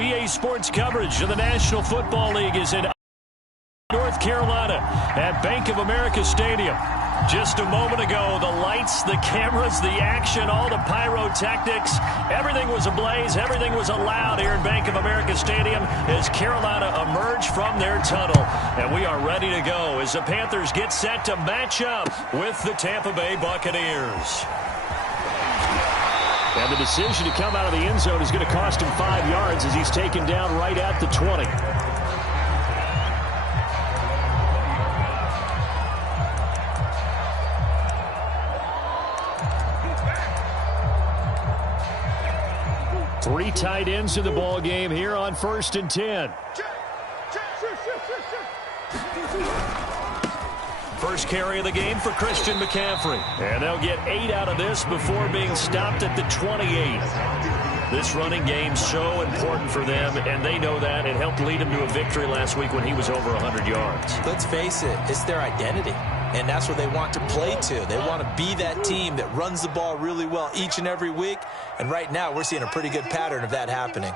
EA Sports coverage of the National Football League is in North Carolina at Bank of America Stadium. Just a moment ago, the lights, the cameras, the action, all the pyrotechnics, everything was ablaze, everything was allowed here in Bank of America Stadium as Carolina emerged from their tunnel. And we are ready to go as the Panthers get set to match up with the Tampa Bay Buccaneers. And the decision to come out of the end zone is going to cost him 5 yards as he's taken down right at the 20. Three tight ends in the ball game here on 1st and 10. First carry of the game for Christian McCaffrey. And they'll get 8 out of this before being stopped at the 28. This running game so important for them, and they know that. It helped lead them to a victory last week when he was over 100 yards. Let's face it, it's their identity. And that's what they want to play to. They want to be that team that runs the ball really well each and every week. And right now, we're seeing a pretty good pattern of that happening.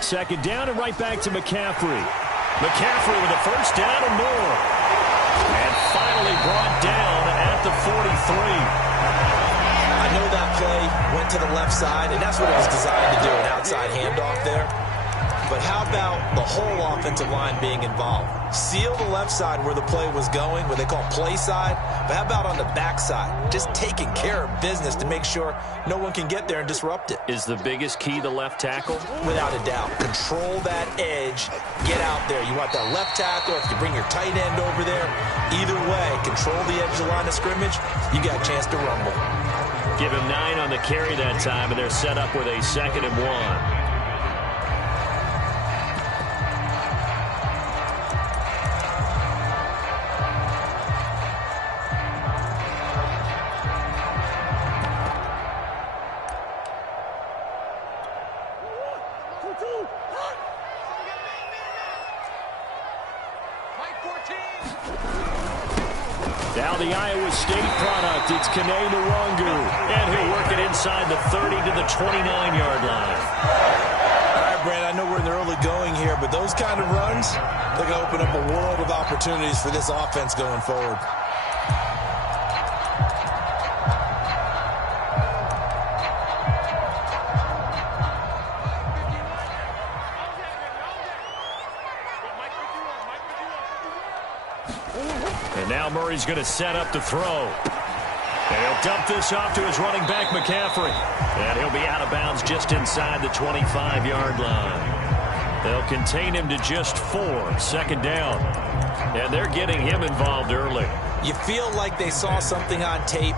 Second down and right back to McCaffrey. McCaffrey with a first down and more. And finally brought down at the 43. I know that play went to the left side, and that's what it was designed to do, an outside handoff there. But how about the whole offensive line being involved? Seal the left side where the play was going, what they call play side. But how about on the back side? Just taking care of business to make sure no one can get there and disrupt it. Is the biggest key the left tackle? Without a doubt. Control that edge. Get out there. You want that left tackle. If you bring your tight end over there, either way, control the edge of the line of scrimmage, you got a chance to rumble. Give him 9 on the carry that time, and they're set up with a 2nd and 1. Now the Iowa State product, it's Kene Nwangu. And he'll work it inside the 30 to the 29-yard line. All right, Brad, I know we're in the early going here, but those kind of runs, they're going to open up a world of opportunities for this offense going forward. And now Murray's going to set up to throw. And he'll dump this off to his running back, McCaffrey. And he'll be out of bounds just inside the 25-yard line. They'll contain him to just 4, 2nd down. And they're getting him involved early. You feel like they saw something on tape,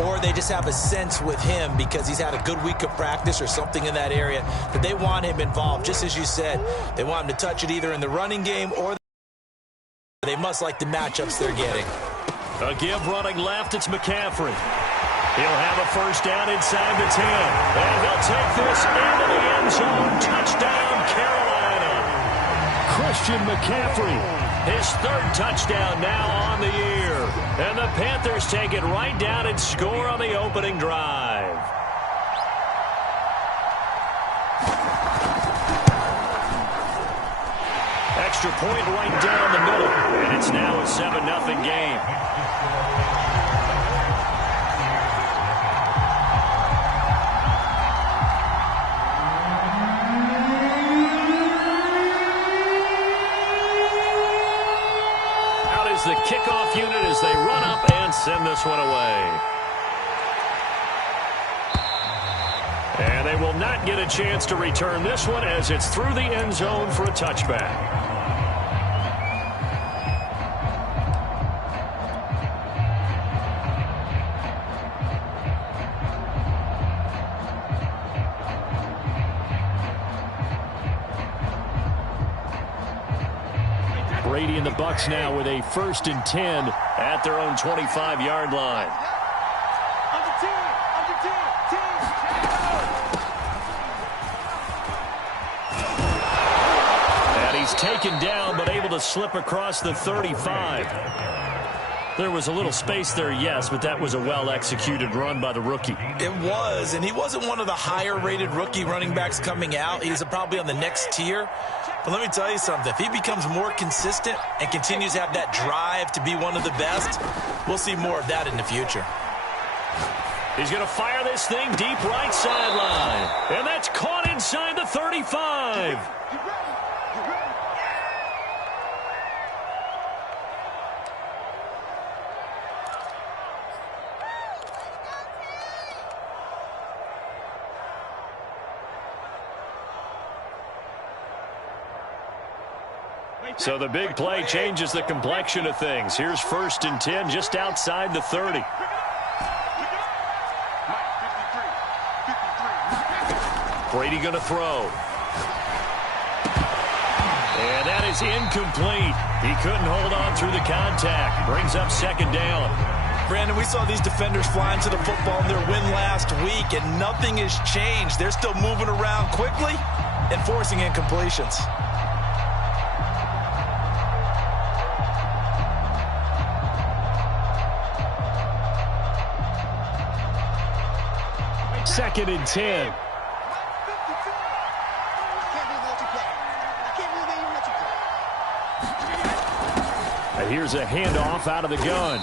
or they just have a sense with him because he's had a good week of practice or something in that area that they want him involved. Just as you said, they want him to touch it either in the running game or they must like the matchups they're getting. A give running left, it's McCaffrey. He'll have a first down inside the 10. And he'll take this into the end zone. Touchdown, Carolina. Christian McCaffrey, his 3rd touchdown now on the year. And the Panthers take it right down and score on the opening drive. Extra point right down the middle. And it's now a 7-0 game. Out is the kickoff unit as they run up and send this one away. And they will not get a chance to return this one as it's through the end zone for a touchback. Brady and the Bucs now with a 1st and 10 at their own 25-yard line. And he's taken down but able to slip across the 35. There was a little space there, yes, but that was a well-executed run by the rookie. It was, and he wasn't one of the higher-rated rookie running backs coming out. He's probably on the next tier. But let me tell you something. If he becomes more consistent and continues to have that drive to be one of the best, we'll see more of that in the future. He's going to fire this thing deep right sideline. And that's caught inside the 35. So the big play changes the complexion of things. Here's 1st and 10 just outside the 30. Brady going to throw. And that is incomplete. He couldn't hold on through the contact. Brings up 2nd down. Brandon, we saw these defenders flying to the football in their win last week, and nothing has changed. They're still moving around quickly and forcing incompletions. 2nd and 10. And here's a handoff out of the gun.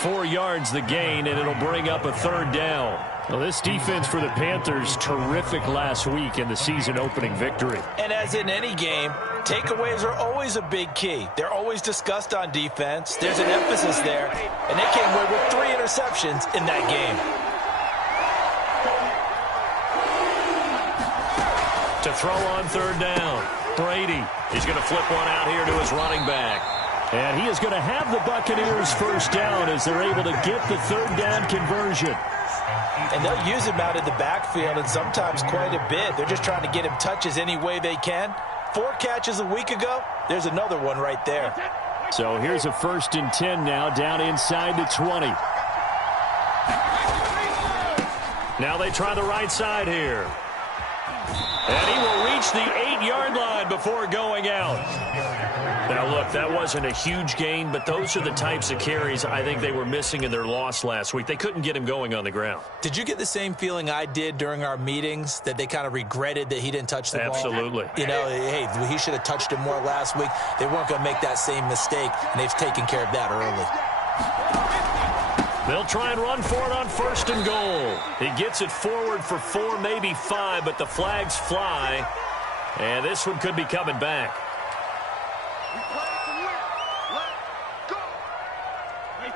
4 yards the gain, and it'll bring up a 3rd down. Well, this defense for the Panthers, terrific last week in the season-opening victory. And as in any game, takeaways are always a big key. They're always discussed on defense. There's an emphasis there, and they came away with 3 interceptions in that game. To throw on 3rd down, Brady. He's going to flip one out here to his running back. And he is going to have the Buccaneers 1st down as they're able to get the 3rd down conversion. And they'll use him out in the backfield, and sometimes quite a bit. They're just trying to get him touches any way they can. 4 catches a week ago. There's another one right there. So here's a 1st and 10 now down inside the 20. Now they try the right side here. And he will reach the 8-yard line before going out. Now, look, that wasn't a huge gain, but those are the types of carries I think they were missing in their loss last week. They couldn't get him going on the ground. Did you get the same feeling I did during our meetings, that they kind of regretted that he didn't touch the ball? Absolutely. You know, hey, he should have touched him more last week. They weren't going to make that same mistake, and they've taken care of that early. They'll try and run for it on 1st and goal. He gets it forward for 4, maybe 5, but the flags fly. And this one could be coming back.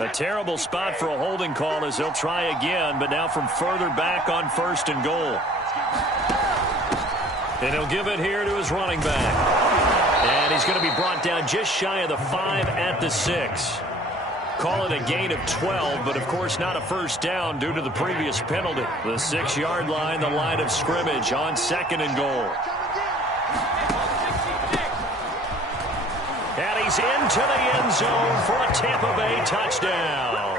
A terrible spot for a holding call as they'll try again, but now from further back on 1st and goal. And he'll give it here to his running back. And he's going to be brought down just shy of the 5 at the 6. Call it a gain of 12, but of course not a 1st down due to the previous penalty. The 6-yard line, the line of scrimmage on 2nd and goal. And he's into the end zone for a Tampa Bay touchdown.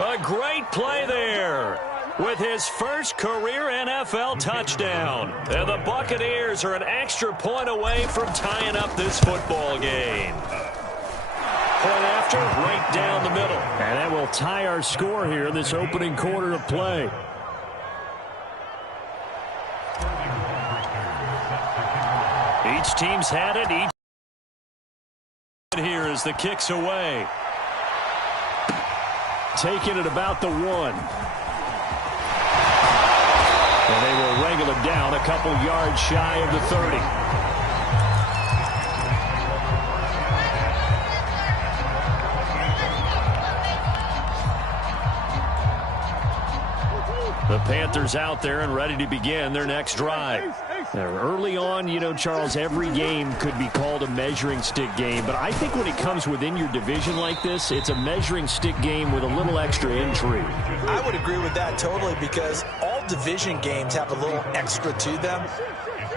A great play there with his first career NFL touchdown. And the Buccaneers are an extra point away from tying up this football game. Point after, right down the middle. And that will tie our score here, this opening quarter of play. Each team's had it. Each here as the kick's away. Taking it about the 1. And they will wrangle it down a couple yards shy of the 30. The Panthers out there and ready to begin their next drive. Now, early on, you know, Charles, every game could be called a measuring stick game. But I think when it comes within your division like this, it's a measuring stick game with a little extra intrigue. I would agree with that totally, because all division games have a little extra to them.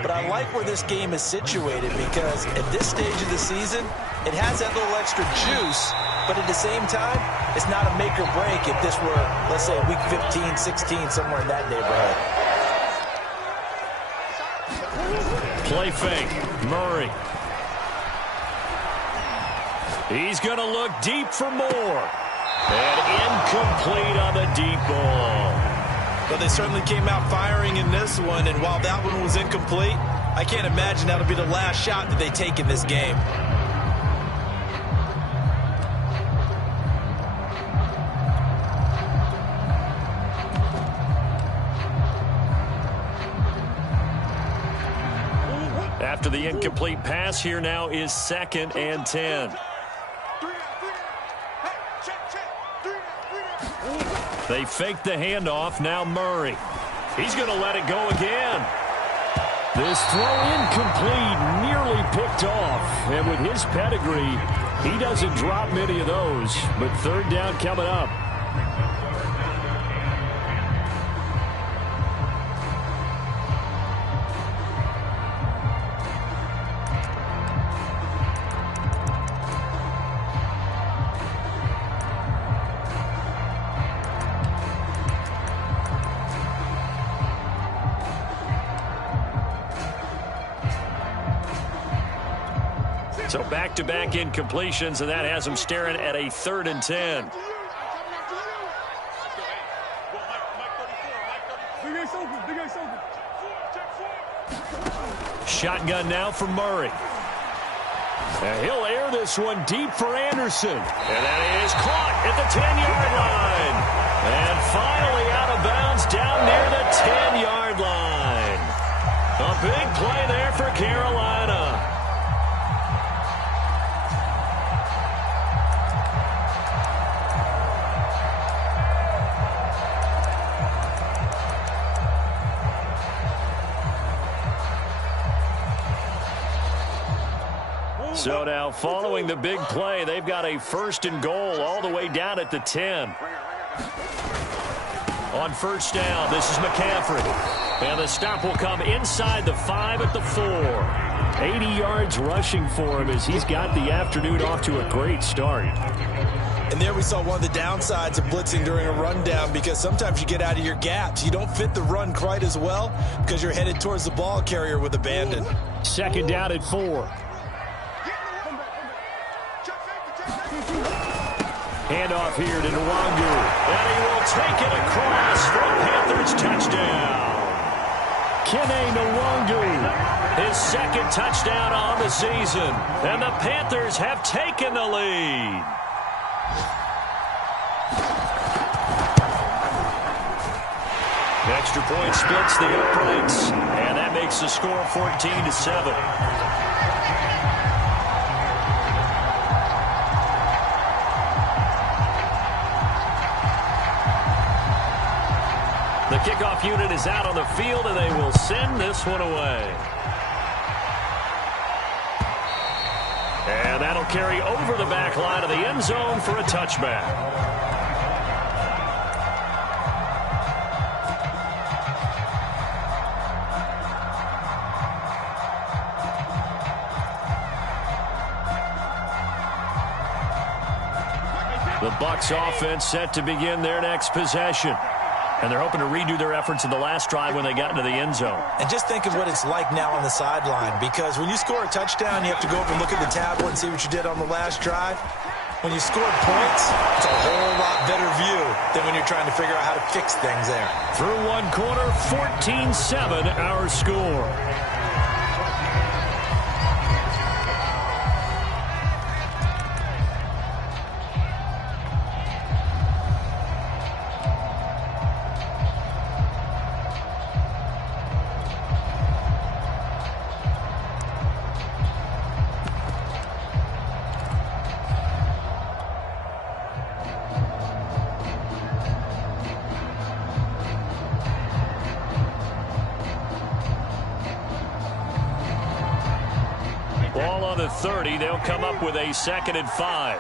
But I like where this game is situated, because at this stage of the season, it has that little extra juice. But at the same time, it's not a make or break if this were, let's say, week 15, 16, somewhere in that neighborhood. Play fake. Murray. He's going to look deep for more. And incomplete on the deep ball. But they certainly came out firing in this one, and while that one was incomplete, I can't imagine that'll be the last shot that they take in this game. After the incomplete pass, here now is 2nd and 10. They fake the handoff. Now Murray. He's going to let it go again. This throw incomplete, nearly picked off. And with his pedigree, he doesn't drop many of those. But 3rd down coming up. So back-to-back incompletions, and that has him staring at a 3rd and 10. Shotgun now for Murray. And he'll air this one deep for Anderson. And that is caught at the 10-yard line. And finally out of bounds down near the 10-yard line. A big play there for Carolina. So now, following the big play, they've got a 1st and goal all the way down at the 10. On 1st down, this is McCaffrey. And the stop will come inside the 5 at the 4. 80 yards rushing for him as he's got the afternoon off to a great start. And there we saw one of the downsides of blitzing during a rundown, because sometimes you get out of your gaps. You don't fit the run quite as well because you're headed towards the ball carrier with abandon. 2nd down at 4. Handoff here to Nwangu. And he will take it across for a Panthers touchdown. Kene Nwangu, his 2nd touchdown on the season. And the Panthers have taken the lead. Extra point splits the uprights. And that makes the score 14-7. The kickoff unit is out on the field, and they will send this one away. And that'll carry over the back line of the end zone for a touchback. The Bucs offense set to begin their next possession. And they're hoping to redo their efforts in the last drive when they got into the end zone. And just think of what it's like now on the sideline, because when you score a touchdown, you have to go up and look at the tablet and see what you did on the last drive. When you scored points, it's a whole lot better view than when you're trying to figure out how to fix things there. Through one quarter, 14-7 our score. Ball on the 30. They'll come up with a 2nd and 5.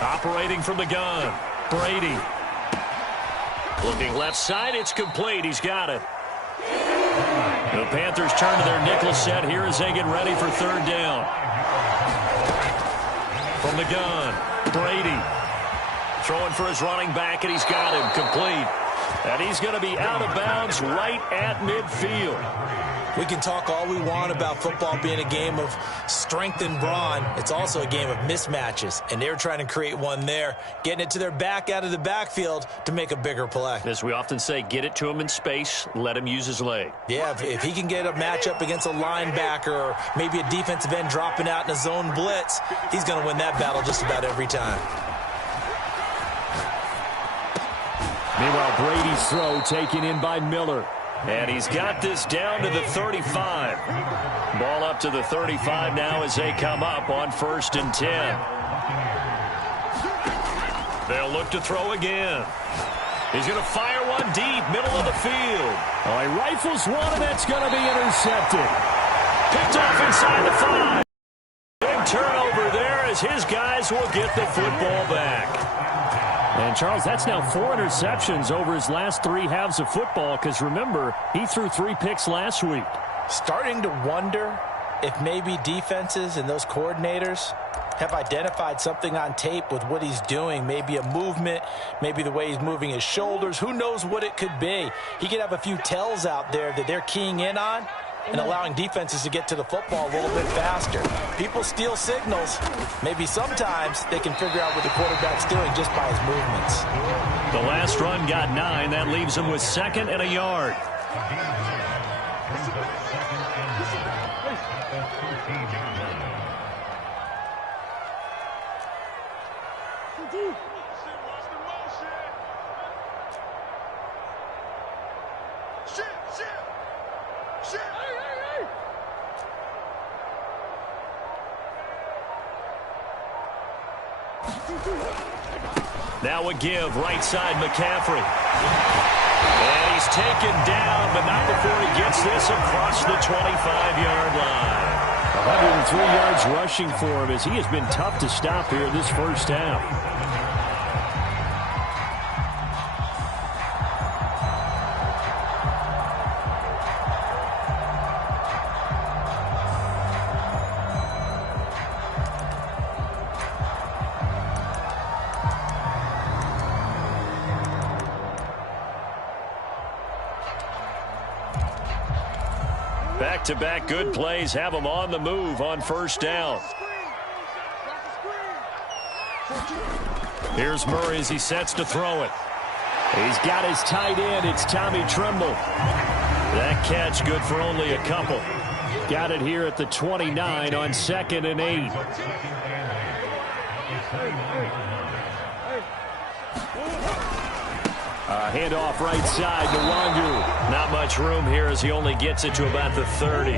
Operating from the gun. Brady. Looking left side. It's complete. He's got it. The Panthers turn to their nickel set here as they get ready for 3rd down. From the gun. Brady. Throwing for his running back, and he's got him. Complete. And he's going to be out of bounds right at midfield. We can talk all we want about football being a game of strength and brawn. It's also a game of mismatches, and they're trying to create one there, getting it to their back out of the backfield to make a bigger play. As we often say, get it to him in space, let him use his leg. Yeah, if he can get a matchup against a linebacker or maybe a defensive end dropping out in a zone blitz, he's going to win that battle just about every time. Meanwhile, Brady's throw taken in by Miller. And he's got this down to the 35. Ball up to the 35 now as they come up on 1st and 10. They'll look to throw again. He's going to fire one deep, middle of the field. Oh, he rifles one, and that's going to be intercepted. Picked off inside the 5. Big turnover there as his guys will get the football back. And, Charles, that's now 4 interceptions over his last 3 halves of football because, remember, he threw 3 picks last week. Starting to wonder if maybe defenses and those coordinators have identified something on tape with what he's doing, maybe a movement, maybe the way he's moving his shoulders. Who knows what it could be? He could have a few tells out there that they're keying in on and allowing defenses to get to the football a little bit faster. People steal signals. Maybe sometimes they can figure out what the quarterback's doing just by his movements. The last run got 9. That leaves him with 2nd and a yard. Now a give, right side McCaffrey. And he's taken down, but not before he gets this across the 25-yard line. 103 yards rushing for him as he has been tough to stop here this first half. Back-to-back good plays have him on the move on 1st down. Here's Murray as he sets to throw it. He's got his tight end. It's Tommy Tremble. That catch good for only a couple. Got it here at the 29 on 2nd and 8. Handoff right side to Wangu. Not much room here as he only gets it to about the 30.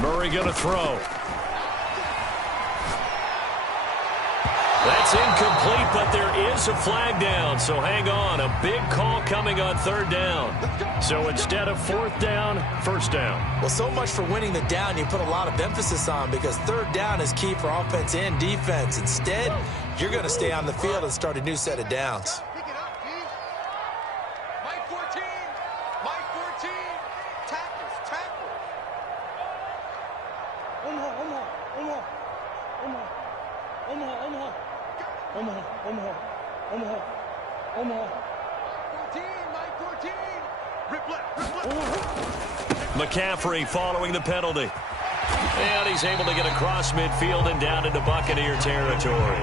Murray going to throw. That's incomplete, but there is a flag down, so hang on. A big call coming on 3rd down. So instead of 4th down, 1st down. Well, so much for winning the down you put a lot of emphasis on because 3rd down is key for offense and defense. Instead, you're going to stay on the field and start a new set of downs. Mike 14. Mike 14. Tackles. Omaha. 14, Mike 14. Rip left. McCaffrey following the penalty. And he's able to get across midfield and down into Buccaneer territory.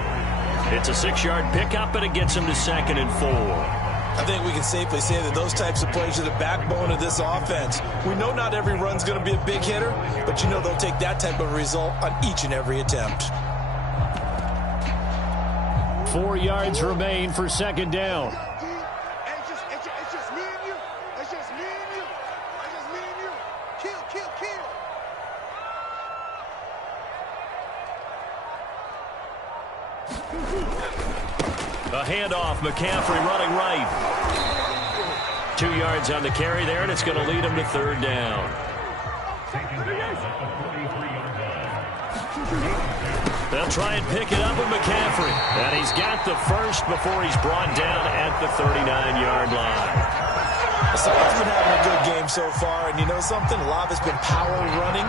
It's a 6-yard pickup, and it gets him to 2nd and 4. I think we can safely say that those types of plays are the backbone of this offense. We know not every run's going to be a big hitter, but you know they'll take that type of result on each and every attempt. 4 yards remain for 2nd down. It's just me and you. It's just me and you. Kill. A handoff, McCaffrey running right. 2 yards on the carry there, and it's going to lead him to 3rd down. They'll try and pick it up with McCaffrey. And he's got the first before he's brought down at the 39-yard line. Someone's been having a good game so far, and you know something? A lot of it's been power running.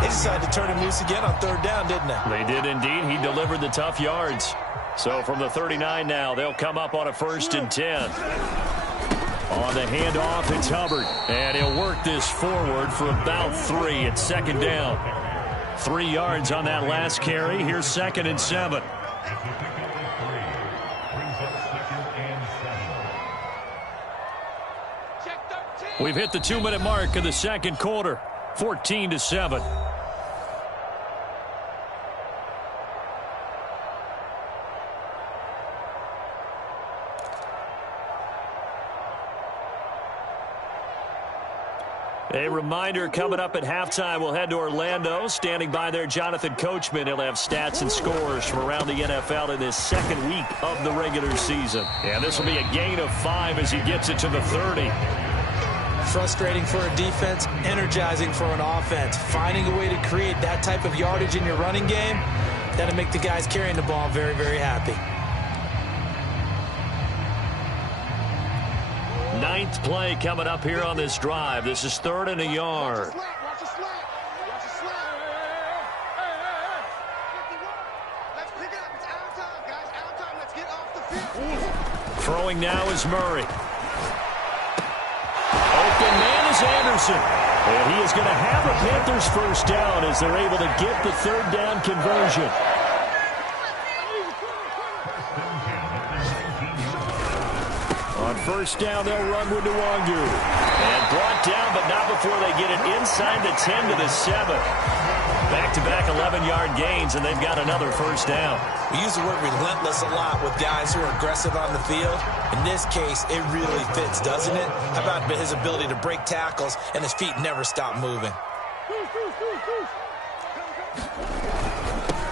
They decided to turn him loose again on third down, didn't they? They did indeed. He delivered the tough yards. So from the 39 now, they'll come up on a 1st and 10. On the handoff, it's Hubbard. And he'll work this forward for about 3. It's 2nd down. 3 yards on that last carry. Here's 2nd and 7. We've hit the 2-minute mark of the 2nd quarter. 14-7. A reminder coming up at halftime. We'll head to Orlando. Standing by there, Jonathan Coachman. He'll have stats and scores from around the NFL in this 2nd week of the regular season. And this will be a gain of 5 as he gets it to the 30. Frustrating for a defense, energizing for an offense. Finding a way to create that type of yardage in your running game, that'll make the guys carrying the ball very, very happy. 9th play coming up here on this drive. This is 3rd and a yard. Watch the slack. Let's pick it up. It's out of time, guys. Out of time. Let's get off the field. Throwing now is Murray. Open man is Anderson. And he is going to have the Panthers 1st down as they're able to get the 3rd down conversion. On 1st down, they'll run with Nwangu. And brought down, but not before they get it inside the 10 to the 7. Back-to-back 11-yard gains, and they've got another 1st down. We use the word relentless a lot with guys who are aggressive on the field. In this case, it really fits, doesn't it? How about his ability to break tackles and his feet never stop moving?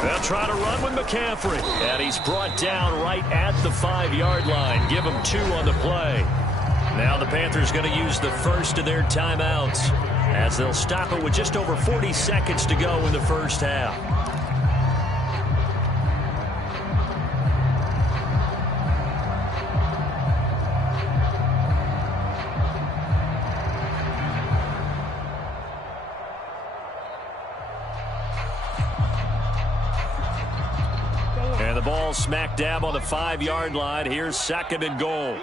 They'll try to run with McCaffrey. And he's brought down right at the 5-yard line. Give him 2 on the play. Now the Panthers going to use the first of their timeouts as they'll stop it with just over 40 seconds to go in the 1st half. And the ball smack dab on the 5-yard line. Here's 2nd and goal.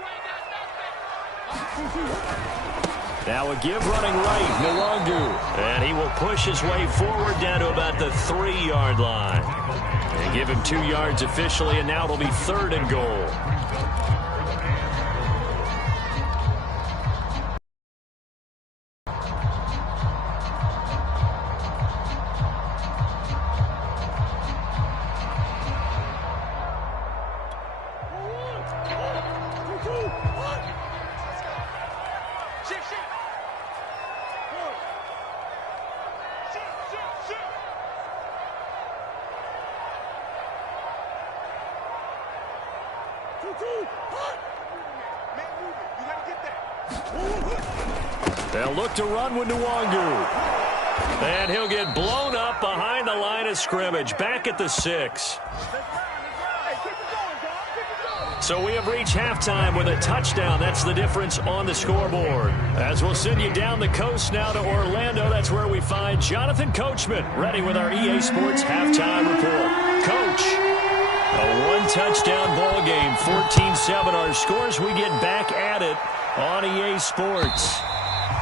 Now a give running right, Nwangu. And he will push his way forward down to about the 3-yard line. And give him 2 yards officially, and now it'll be 3rd and goal. They'll look to run with Nwangu. And he'll get blown up behind the line of scrimmage. Back at the 6. So we have reached halftime with a touchdown. That's the difference on the scoreboard. As we'll send you down the coast now to Orlando, that's where we find Jonathan Coachman ready with our EA Sports halftime report. Coach, a one-touchdown ball game, 14-7 our scores. We get back at it on EA Sports.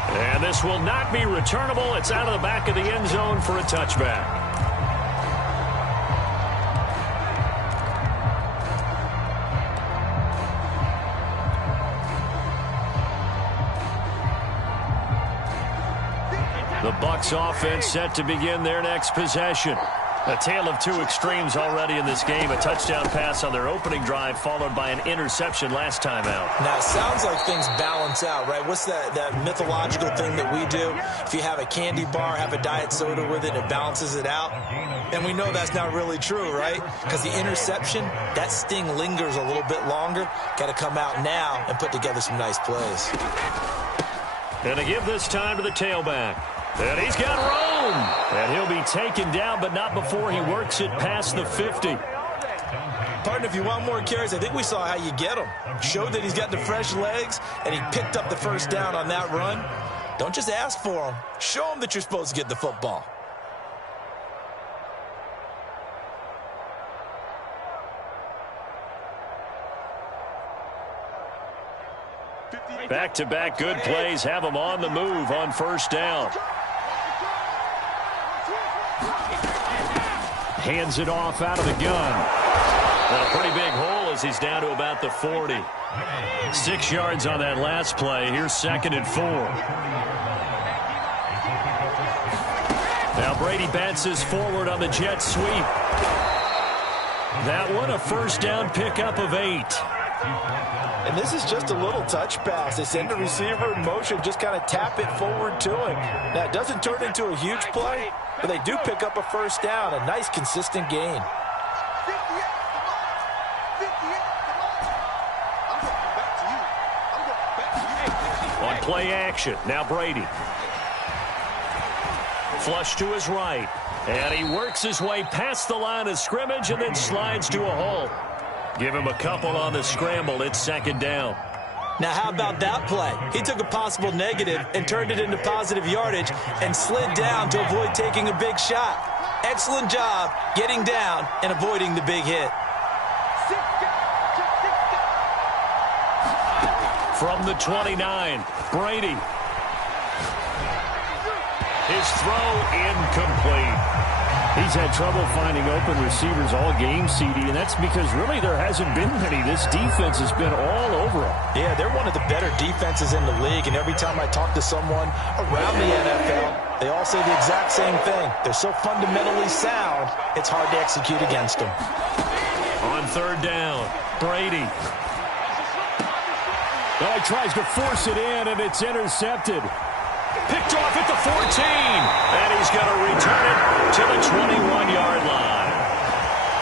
And this will not be returnable. It's out of the back of the end zone for a touchback. The Bucs offense set to begin their next possession. A tale of 2 extremes already in this game. A touchdown pass on their opening drive followed by an interception last time out. Now, it sounds like things balance out, right? What's that mythological thing that we do? If you have a candy bar, have a diet soda with it, it balances it out. And we know that's not really true, right? Because the interception, that sting lingers a little bit longer. Got to come out now and put together some nice plays. And to give this time to the tailback. And he's got room. And he'll be taken down, but not before he works it past the 50. partner, if you want more carries, I think we saw how you get them. Showed that he's got the fresh legs, and he picked up the first down on that run. Don't just ask for them. Show them that you're supposed to get the football. Back-to-back good plays have them on the move on first down. Hands it off out of the gun. And a pretty big hole as he's down to about the 40. 6 yards on that last play. Here's 2nd and 4. Now Brady bounces forward on the jet sweep. That one a first down pickup of 8. And this is just a little touch pass. They send the receiver in motion, just kind of tap it forward to him. Now, it doesn't turn into a huge play, but they do pick up a first down. A nice, consistent gain. On play action, now Brady. Flush to his right. And he works his way past the line of scrimmage and then slides to a hole. Give him a couple on the scramble. It's 2nd down. Now, how about that play? He took a possible negative and turned it into positive yardage and slid down to avoid taking a big shot. Excellent job getting down and avoiding the big hit. From the 29, Brady. His throw incomplete. He's had trouble finding open receivers all game, CD, and that's because really there hasn't been many. This defense has been all over him. Yeah, they're one of the better defenses in the league, and every time I talk to someone around the NFL, they all say the exact same thing. They're so fundamentally sound, it's hard to execute against them. On 3rd down, Brady. Oh, he tries to force it in, and it's intercepted. Picked off at the 14, and he's going to return it to the 21-yard line.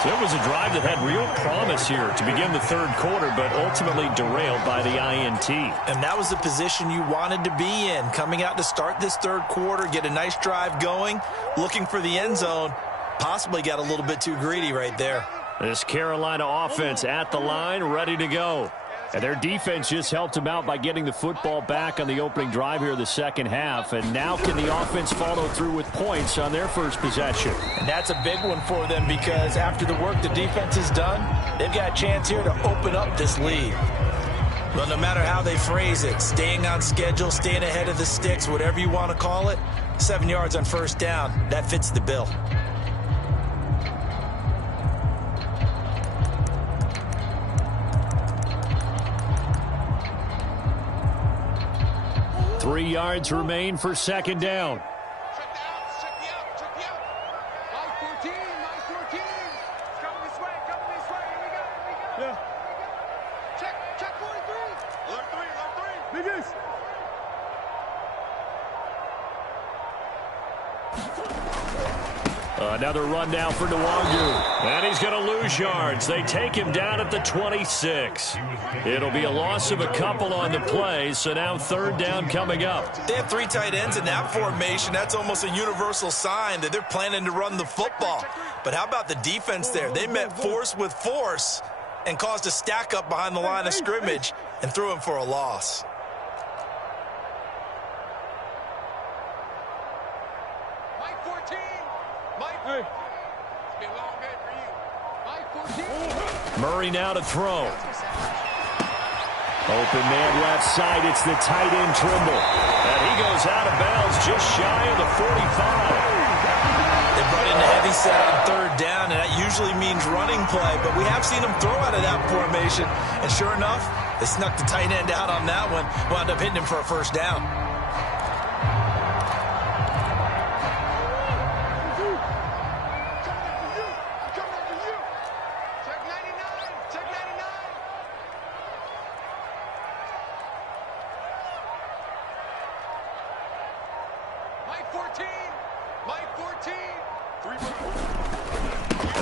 So it was a drive that had real promise here to begin the 3rd quarter, but ultimately derailed by the INT. And that was the position you wanted to be in, coming out to start this 3rd quarter, get a nice drive going, looking for the end zone. Possibly got a little bit too greedy right there. This Carolina offense at the line, ready to go. And their defense just helped them out by getting the football back on the opening drive here in the 2nd half. And now can the offense follow through with points on their first possession? And that's a big one for them because after the work the defense has done, they've got a chance here to open up this lead. But no matter how they phrase it, staying on schedule, staying ahead of the sticks, whatever you want to call it, 7 yards on first down, that fits the bill. Three yards remain for 2nd down. Check me out. Line 14. Coming this way. Here we go. Yeah. Check 43. Alert 3. Biggest. Another run now for Nwangu. And he's going to lose yards. They take him down at the 26. It'll be a loss of a couple on the play, so now 3rd down coming up. They have 3 tight ends in that formation. That's almost a universal sign that they're planning to run the football. But how about the defense there? They met force with force and caused a stack up behind the line of scrimmage and threw him for a loss. Mike 14. Hey. It's been a long day for you. Mike 14. Murray now to throw. Open man left side. It's the tight end Trimble. And he goes out of bounds just shy of the 45. They brought in the heavy set on 3rd down, and that usually means running play. But we have seen them throw out of that formation. And sure enough, they snuck the tight end out on that one. Wound up hitting him for a first down.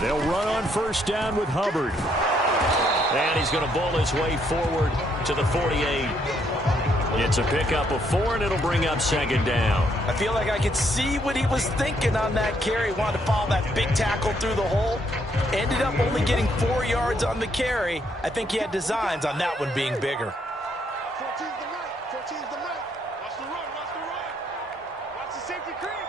They'll run on first down with Hubbard. And he's going to bowl his way forward to the 48. It's a pickup of 4, and it'll bring up second down. I feel like I could see what he was thinking on that carry. Wanted to follow that big tackle through the hole. Ended up only getting 4 yards on the carry. I think he had designs on that one being bigger. 14's the right. 14's the right. Watch the run. Watch the run. Watch the safety creep.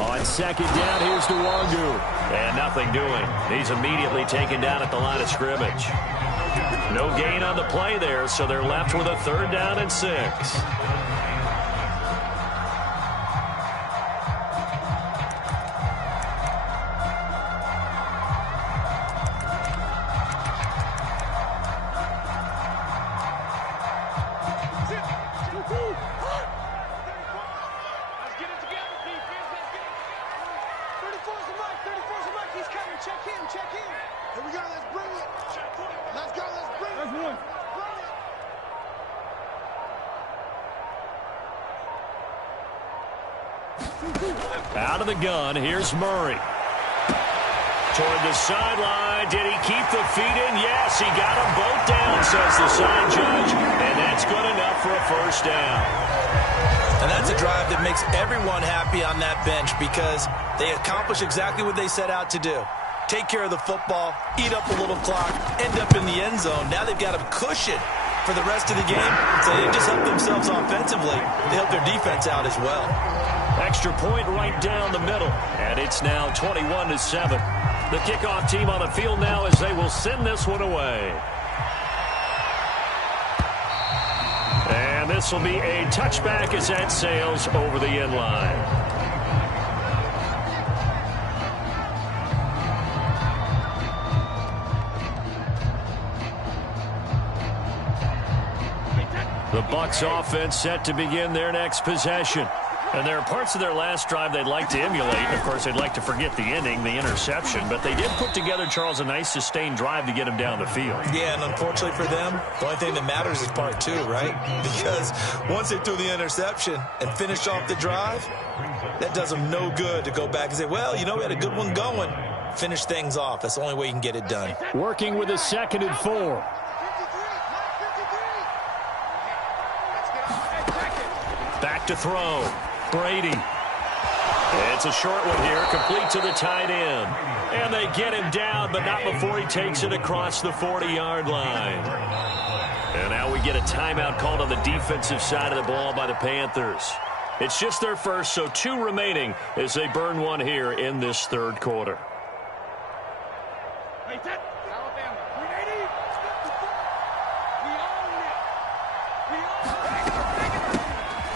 On second down, here's Nwangu. And nothing doing. He's immediately taken down at the line of scrimmage. No gain on the play there, so they're left with a 3rd down and 6. Out of the gun, here's Murray. Toward the sideline. Did he keep the feet in? Yes, he got them both down, says the side judge. And that's good enough for a 1st down. And that's a drive that makes everyone happy on that bench because they accomplish exactly what they set out to do. Take care of the football, eat up a little clock, end up in the end zone. Now they've got a cushion for the rest of the game. So they didn't just help themselves offensively, they help their defense out as well. Extra point right down the middle. And it's now 21-7. The kickoff team on the field now as they will send this one away. And this will be a touchback as that sails over the end line. The Bucs offense set to begin their next possession. And there are parts of their last drive they'd like to emulate. Of course, they'd like to forget the ending, the interception. But they did put together, Charles, a nice sustained drive to get him down the field. Yeah, and unfortunately for them, the only thing that matters is part 2, right? Because once they threw the interception and finished off the drive, that does them no good to go back and say, well, you know, we had a good one going. Finish things off. That's the only way you can get it done. Working with a 2nd and 4. Back to throw. Brady. It's a short one here, complete to the tight end. And they get him down, but not before he takes it across the 40-yard line. And now we get a timeout called on the defensive side of the ball by the Panthers. It's just their first, so 2 remaining as they burn one here in this 3rd quarter.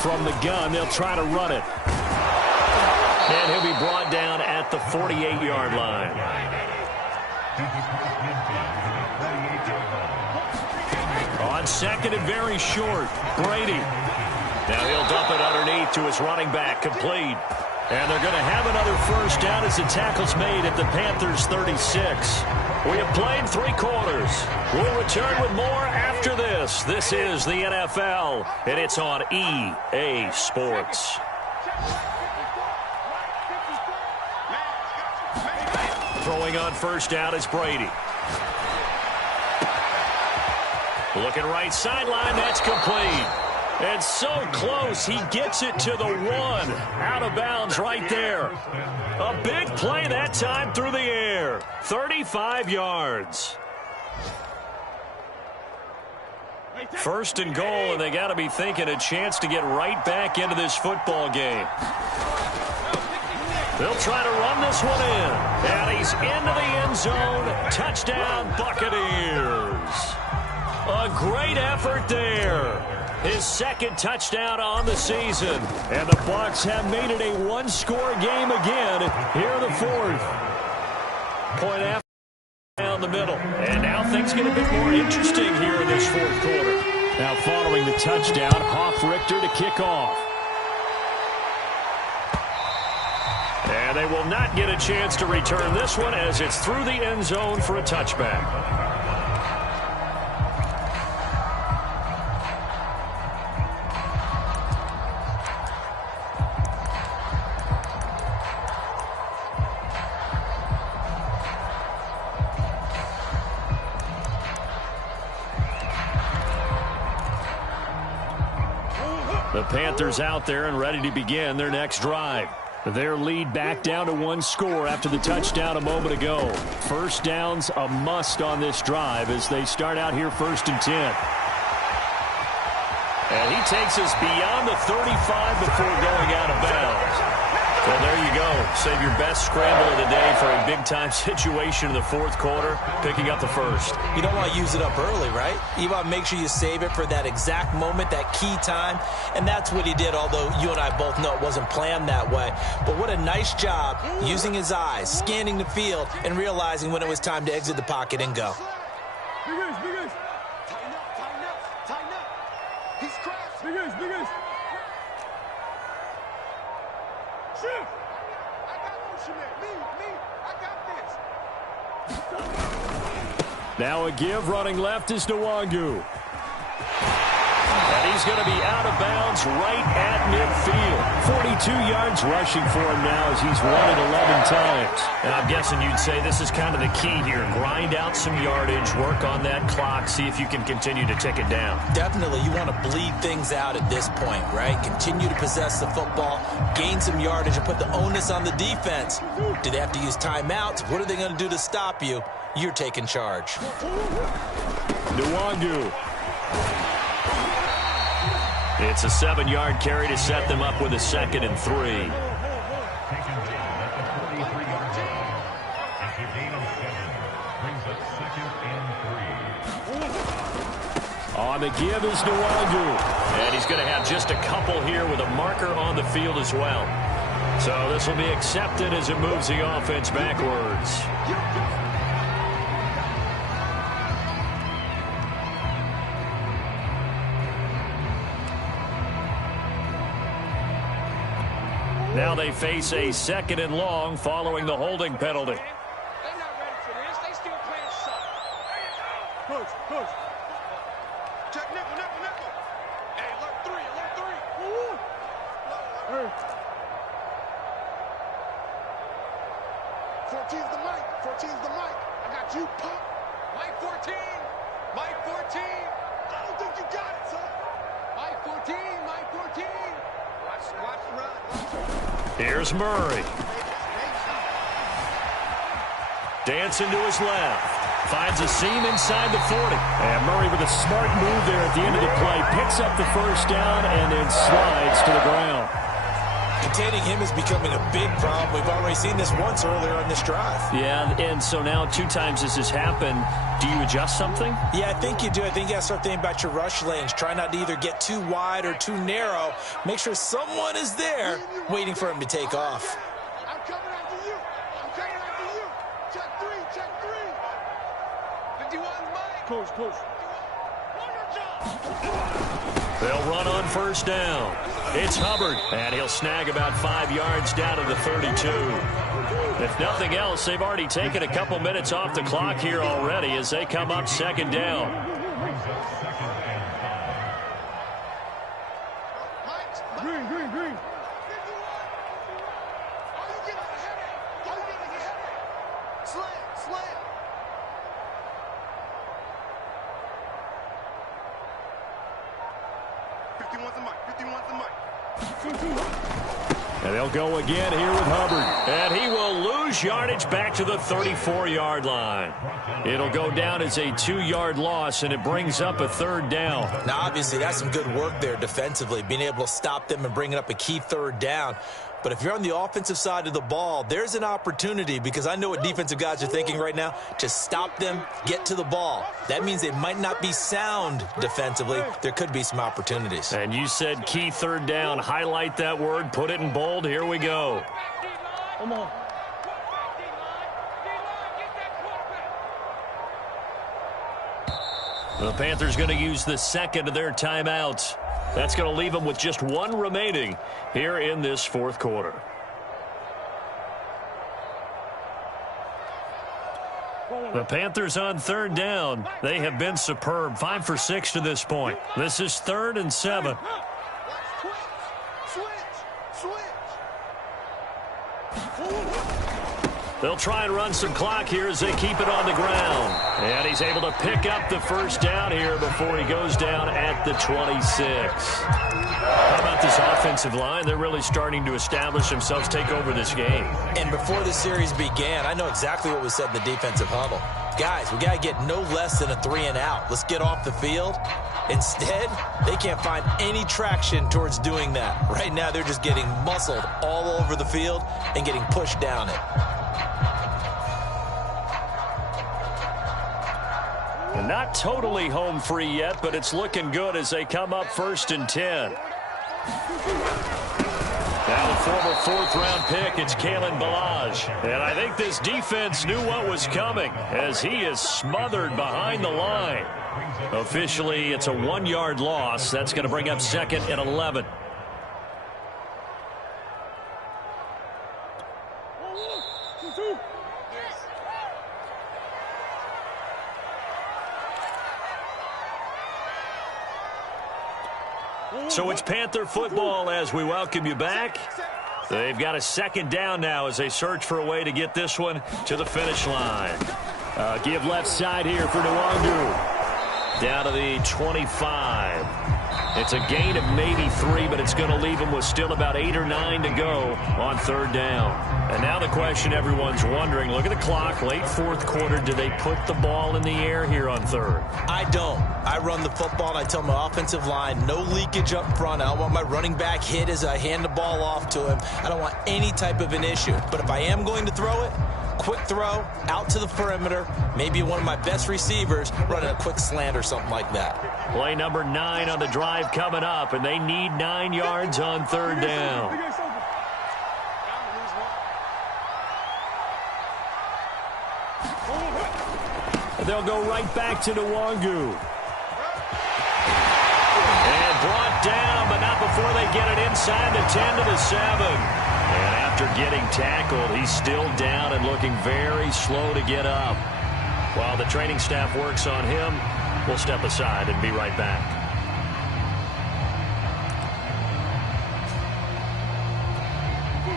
From the gun, they'll try to run it. And he'll be brought down at the 48-yard line. On 2nd and very short, Brady. Now he'll dump it underneath to his running back, complete. And they're going to have another 1st down as the tackle's made at the Panthers' 36. We have played 3 quarters. We'll return with more after this. This is the NFL, and it's on EA Sports. Throwing on 1st down is Brady. Looking right sideline, that's complete. And so close, he gets it to the 1. Out of bounds right there. A big play that time through the air. 35 yards. 1st and goal, and they got to be thinking a chance to get right back into this football game. They'll try to run this one in. And he's into the end zone. Touchdown, Buccaneers. A great effort there. His 2nd touchdown on the season. And the Bucs have made it a 1-score game again here in the 4th. Point after down the middle. And now things get a bit more interesting here in this 4th quarter. Now following the touchdown, Richter to kick off. And they will not get a chance to return this one as it's through the end zone for a touchback. The Panthers out there and ready to begin their next drive. Their lead back down to one score after the touchdown a moment ago. First down's a must on this drive as they start out here 1st and 10. And he takes us beyond the 35 before going out of bounds. Well, there you go. Save your best scramble of the day for a big-time situation in the 4th quarter, picking up the first. You don't want to use it up early, right? You want to make sure you save it for that exact moment, that key time. And that's what he did, although you and I both know it wasn't planned that way. But what a nice job using his eyes, scanning the field, and realizing when it was time to exit the pocket and go. Big Ace, Big Ace. Tighten up, tighten up, tighten up. He's crashed. Big Ace, Big Ace. Shift. I got motion there. Me, I got this. Now a give running left is Nwangu. And he's going to be out of bounds right at midfield. 42 yards rushing for him now as he's run it 11 times. And I'm guessing you'd say this is kind of the key here. Grind out some yardage, work on that clock, see if you can continue to tick it down. Definitely, you want to bleed things out at this point, right? Continue to possess the football, gain some yardage, and put the onus on the defense. Do they have to use timeouts? What are they going to do to stop you? You're taking charge. Nwangu. It's a 7-yard carry to set them up with a 2nd and 3. On the give is Nwangu. And he's going to have just a couple here with a marker on the field as well. So this will be accepted as it moves the offense backwards. Now they face a 2nd and long following the holding penalty. They're not ready for this. They still playing soft. Coach. Check nickel. Hey, alert 3. Hey. 14's the mic. I got you, Pop. Mike 14. I don't think you got it, son. Mike 14. Watch the run. Here's Murray. Dancing to his left. Finds a seam inside the 40. And Murray with a smart move there at the end of the play. Picks up the first down and then slides to the ground. Containing him is becoming a big problem. We've already seen this once earlier on this drive. Yeah, and so now 2 times this has happened. Do you adjust something? Yeah, I think you do. I think you got to start thinking about your rush lanes. Try not to either get too wide or too narrow. Make sure someone is there waiting for him to take off. I'm coming after you. Check 3. 51 Mike. Close. They'll run on first down. It's Hubbard, and he'll snag about 5 yards down to the 32. If nothing else, they've already taken a couple minutes off the clock here already as they come up 2nd down. Green. Are you getting ahead? Slam. 51's the mic. And they'll go again here with Hubbard. And he will lose yardage back to the 34-yard line. It'll go down as a 2-yard loss, and it brings up a 3rd down. Now, obviously, that's some good work there defensively, being able to stop them and bringing up a key 3rd down. But if you're on the offensive side of the ball, there's an opportunity, because I know what defensive guys are thinking right now, to stop them, get to the ball. That means they might not be sound defensively. There could be some opportunities. And you said key 3rd down. Highlight that word. Put it in bold. Here we go. Come on. The Panthers going to use the 2nd of their timeouts. That's going to leave them with just 1 remaining here in this 4th quarter. The Panthers on 3rd down. They have been superb. 5 for 6 to this point. This is 3rd and 7. Switch. They'll try and run some clock here as they keep it on the ground. And he's able to pick up the first down here before he goes down at the 26. How about this offensive line? They're really starting to establish themselves, take over this game. And before the series began, I know exactly what was said in the defensive huddle. Guys, we got to get no less than a 3 and out. Let's get off the field. Instead, they can't find any traction towards doing that. Right now, they're just getting muscled all over the field and getting pushed down it. Not totally home free yet, but it's looking good as they come up 1st and 10. Now the former 4th-round pick, it's Kalen Ballage. And I think this defense knew what was coming as he is smothered behind the line. Officially, it's a 1-yard loss. That's going to bring up 2nd and 11. So it's Panther football as we welcome you back. They've got a 2nd down now as they search for a way to get this one to the finish line. Give left side here for Nwangu. Down to the 25. It's a gain of maybe 3, but it's going to leave them with still about 8 or 9 to go on 3rd down. And now the question everyone's wondering, look at the clock, late 4th quarter, do they put the ball in the air here on 3rd? I don't. I run the football and I tell my offensive line, no leakage up front. I don't want my running back hit as I hand the ball off to him. I don't want any type of an issue. But if I am going to throw it, quick throw out to the perimeter, maybe one of my best receivers running a quick slant or something like that. Play number 9 on the drive coming up, and they need 9 yards on 3rd down. They'll go right back to Nwangu. And brought down, but not before they get it inside the 10 to the 7. And after getting tackled, he's still down and looking very slow to get up. While the training staff works on him, we'll step aside and be right back.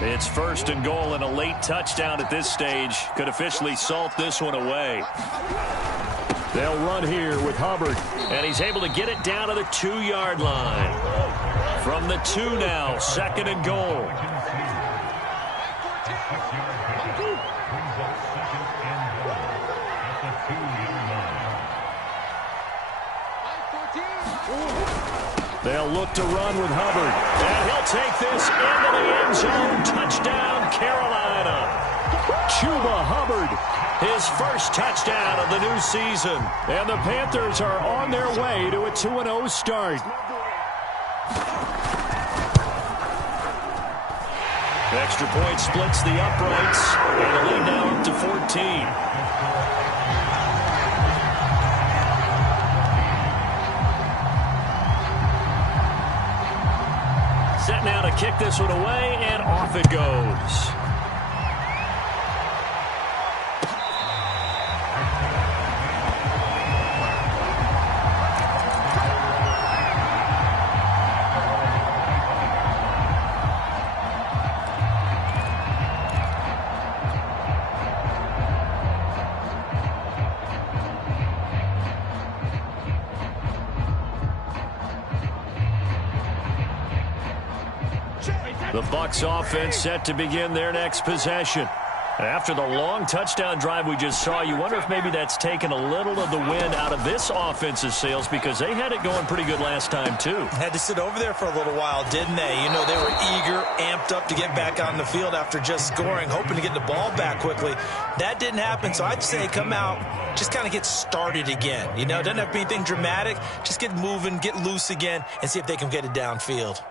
It's 1st and goal, and a late touchdown at this stage could officially salt this one away. They'll run here with Hubbard, and he's able to get it down to the 2-yard line. From the 2 now, 2nd and goal. They'll look to run with Hubbard. And he'll take this into the end zone. Touchdown, Carolina. Chuba Hubbard, his first touchdown of the new season. And the Panthers are on their way to a 2-0 start. Extra point splits the uprights. And the lead now up to 14. Set now to kick this one away, and off it goes. The Bucs offense set to begin their next possession. After the long touchdown drive we just saw, you wonder if maybe that's taken a little of the wind out of this offense's sails, because they had it going pretty good last time, too. Had to sit over there for a little while, didn't they? You know, they were eager, amped up to get back on the field after just scoring, hoping to get the ball back quickly. That didn't happen, so I'd say come out, just kind of get started again. You know, it doesn't have to be anything dramatic. Just get moving, get loose again, and see if they can get it downfield.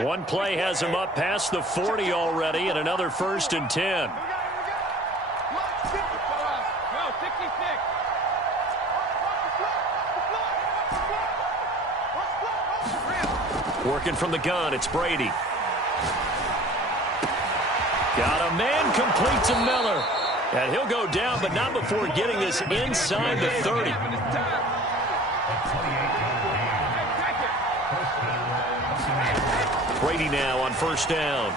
One play has him up past the 40 already, and another 1st and 10. Working from the gun, it's Brady. Got a man complete to Miller. And he'll go down, but not before getting this inside the 30. Brady now on first down.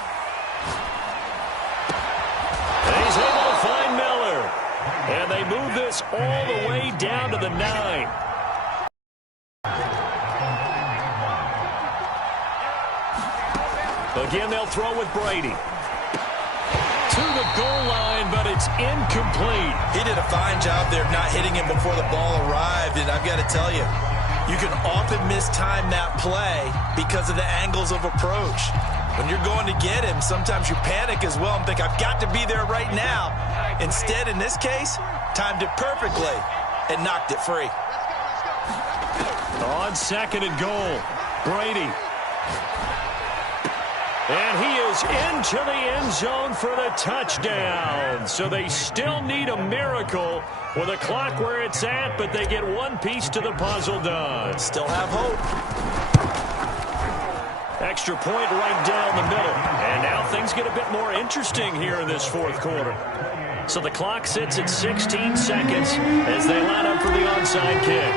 And he's able to find Miller. And they move this all the way down to the 9. Again, they'll throw with Brady. To the goal line, but it's incomplete. He did a fine job there of not hitting him before the ball arrived, and I've got to tell you, you can often mistime that play because of the angles of approach. When you're going to get him, sometimes you panic as well and think, I've got to be there right now. Instead, in this case, timed it perfectly and knocked it free. On second and goal, Brady. And he is into the end zone for the touchdown. So they still need a miracle with a clock where it's at, but they get one piece to the puzzle done. Still have hope. Extra point right down the middle. And now things get a bit more interesting here in this fourth quarter. So the clock sits at 16 seconds as they line up for the onside kick.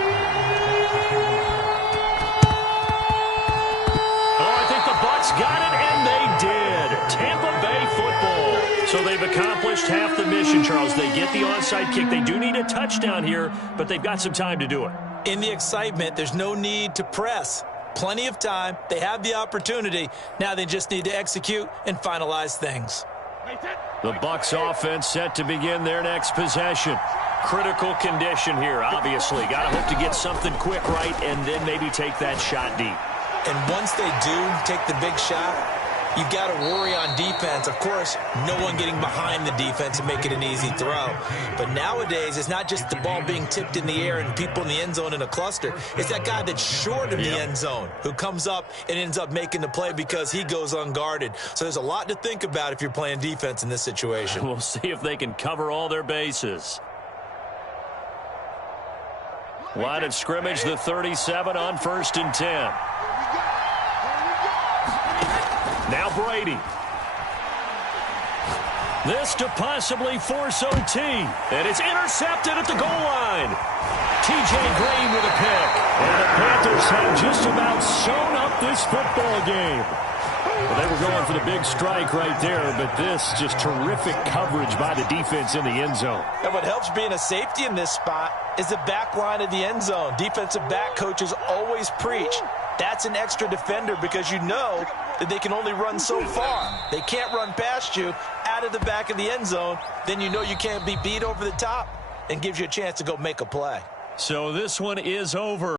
Oh, I think the Bucs got it, and they did. Tampa Bay football. So they've accomplished half the mission, Charles. They get the onside kick. They do need a touchdown here, but they've got some time to do it. In the excitement, there's no need to press. Plenty of time. They have the opportunity. Now they just need to execute and finalize things. The Bucs offense set to begin their next possession. Critical condition here, obviously. Got to hope to get something quick right and then maybe take that shot deep. And once they do take the big shot, you've got to worry on defense. Of course, no one getting behind the defense and make it an easy throw. But nowadays, it's not just the ball being tipped in the air and people in the end zone in a cluster. It's that guy that's short of the end zone who comes up and ends up making the play because he goes unguarded. So there's a lot to think about if you're playing defense in this situation. We'll see if they can cover all their bases. Line of scrimmage, the 37 on 1st and 10. Now Brady. This to possibly force OT. And it's intercepted at the goal line. T.J. Green with a pick. And the Panthers have just about sewn up this football game. Well, they were going for the big strike right there, but this just terrific coverage by the defense in the end zone. And what helps being a safety in this spot is the back line of the end zone. Defensive back coaches always preach. That's an extra defender because you know that they can only run so far. They can't run past you out of the back of the end zone. Then you know you can't be beat over the top and gives you a chance to go make a play. So this one is over.